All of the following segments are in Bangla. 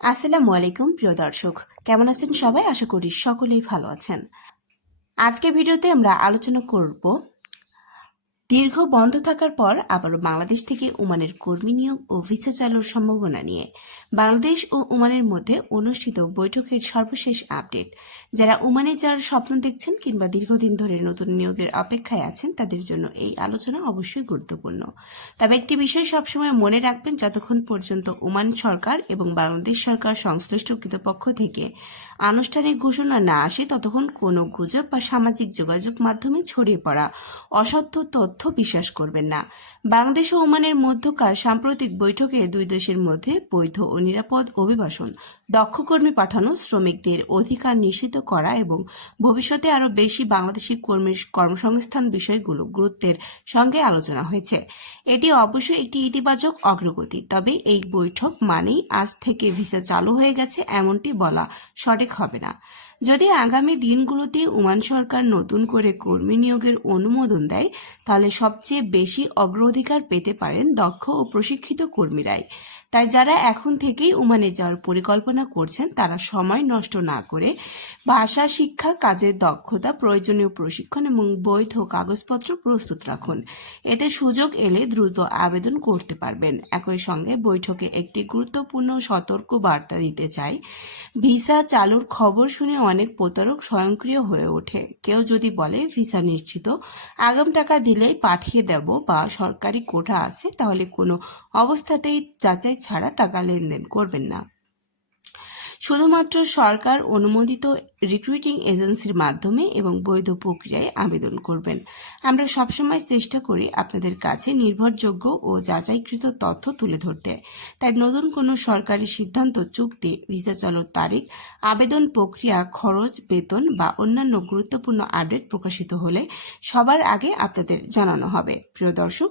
আসসালামু আলাইকুম প্রিয় দর্শক, কেমন আছেন সবাই? আশা করি সকলেই ভালো আছেন। আজকের ভিডিওতে আমরা আলোচনা করব দীর্ঘ বন্ধ থাকার পর আবারও বাংলাদেশ থেকে ওমানের কর্মী নিয়োগ ও ভিসা চালুর সম্ভাবনা নিয়ে বাংলাদেশ ও ওমানের মধ্যে অনুষ্ঠিত বৈঠকের সর্বশেষ আপডেট। যারা ওমানে যাওয়ার স্বপ্ন দেখছেন কিংবা দীর্ঘদিন ধরে নতুন নিয়োগের অপেক্ষায় আছেন তাদের জন্য এই আলোচনা অবশ্যই গুরুত্বপূর্ণ। তবে একটি বিষয় সবসময় মনে রাখবেন, যতক্ষণ পর্যন্ত ওমান সরকার এবং বাংলাদেশ সরকার সংশ্লিষ্ট কর্তৃপক্ষ থেকে আনুষ্ঠানিক ঘোষণা না আসে ততক্ষণ কোনো গুজব বা সামাজিক যোগাযোগ মাধ্যমে ছড়িয়ে পড়া অসত্য তথ্য বিশ্বাস করবেন না। বাংলাদেশ ও ওমানের মধ্যকার সাম্প্রতিক বৈঠকে দুই দেশের মধ্যে বৈধ ও নিরাপদ অভিবাসন, দক্ষ কর্মী পাঠানো, শ্রমিকদের অধিকার নিশ্চিত করা এবং ভবিষ্যতে আরও বেশি বাংলাদেশি কর্মীর কর্মসংস্থান বিষয়গুলো গুরুত্বের সঙ্গে আলোচনা হয়েছে। এটি অবশ্যই একটি ইতিবাচক অগ্রগতি। তবে এই বৈঠক মানেই আজ থেকে ভিসা চালু হয়ে গেছে এমনটি বলা সঠিক হবে না। যদি আগামী দিনগুলোতে ওমান সরকার নতুন করে কর্মী নিয়োগের অনুমোদন দেয় তাহলে সবচেয়ে বেশি অগ্রাধিকার পেতে পারেন দক্ষ ও প্রশিক্ষিত কর্মীরাই। তাই যারা এখন থেকেই ওমানে যাওয়ার পরিকল্পনা করছেন তারা সময় নষ্ট না করে ভাষা শিক্ষা, কাজের দক্ষতা, প্রয়োজনীয় প্রশিক্ষণ এবং বৈধ কাগজপত্র প্রস্তুত রাখুন। এতে সুযোগ এলে দ্রুত আবেদন করতে পারবেন। একই সঙ্গে বৈঠকে একটি গুরুত্বপূর্ণ সতর্ক বার্তা দিতে চাই। ভিসা চালুর খবর শুনে অনেক প্রতারক স্বয়ংক্রিয় হয়ে ওঠে। কেউ যদি বলে ভিসা নিশ্চিত, আগাম টাকা দিলেই পাঠিয়ে দেব বা সরকারি কোটা আছে, তাহলে কোনো অবস্থাতেই যাচাই ছাড়া টাকা লেনদেন করবেন না। শুধুমাত্র সরকার অনুমোদিত রিক্রুটিং এজেন্সির মাধ্যমে এবং বৈধ প্রক্রিয়ায় আবেদন করবেন। আমরা সবসময় চেষ্টা করি আপনাদের কাছে নির্ভরযোগ্য ও যাচাইকৃত তথ্য তুলে ধরতে। তাই নতুন কোনো সরকারি সিদ্ধান্ত, চুক্তি, ভিসা চালুর তারিখ, আবেদন প্রক্রিয়া, খরচ, বেতন বা অন্যান্য গুরুত্বপূর্ণ আপডেট প্রকাশিত হলে সবার আগে আপনাদের জানানো হবে। প্রিয় দর্শক,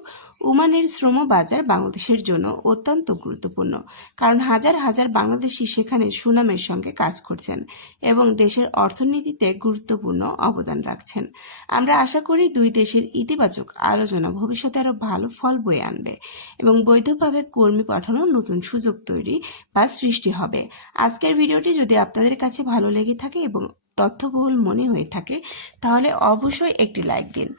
ওমানের শ্রম বাজার বাংলাদেশের জন্য অত্যন্ত গুরুত্বপূর্ণ, কারণ হাজার হাজার বাংলাদেশি সেখানে সুনামের সঙ্গে কাজ করছেন এবং দেশের অর্থনীতিতে গুরুত্বপূর্ণ অবদান রাখছেন। আমরা আশা করি দুই দেশের ইতিবাচক আলোচনা ভবিষ্যতে আরও ভালো ফল বয়ে আনবে এবং বৈধভাবে কর্মী পাঠানোর নতুন সুযোগ তৈরি বা সৃষ্টি হবে। আজকের ভিডিওটি যদি আপনাদের কাছে ভালো লেগে থাকে এবং তথ্যবহুল মনে হয়ে থাকে তাহলে অবশ্যই একটি লাইক দিন।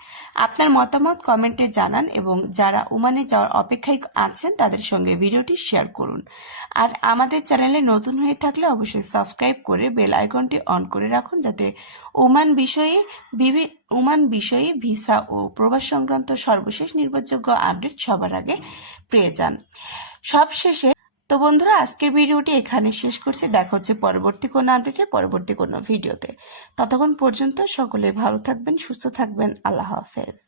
আপনার মতামত কমেন্টে জানান এবং যারা ওমানে যাওয়ার অপেক্ষায় আছেন তাদের সঙ্গে ভিডিওটি শেয়ার করুন। আর আমাদের চ্যানেলে নতুন হয়ে থাকলে অবশ্যই সাবস্ক্রাইব করে বেল আইকনটি অন করে রাখুন, যাতে ওমান বিষয়ে ভিসা ও প্রবাস সংক্রান্ত সর্বশেষ নির্ভরযোগ্য আপডেট সবার আগে পেয়ে যান। সবশেষে তো বন্ধুরা, আজকের ভিডিওটি এখানে শেষ করছি। দেখা হচ্ছে পরবর্তী কোনো আপডেটে, পরবর্তী কোনো ভিডিওতে। ততক্ষণ পর্যন্ত সকলে ভালো থাকবেন, সুস্থ থাকবেন। আল্লাহ হাফেজ।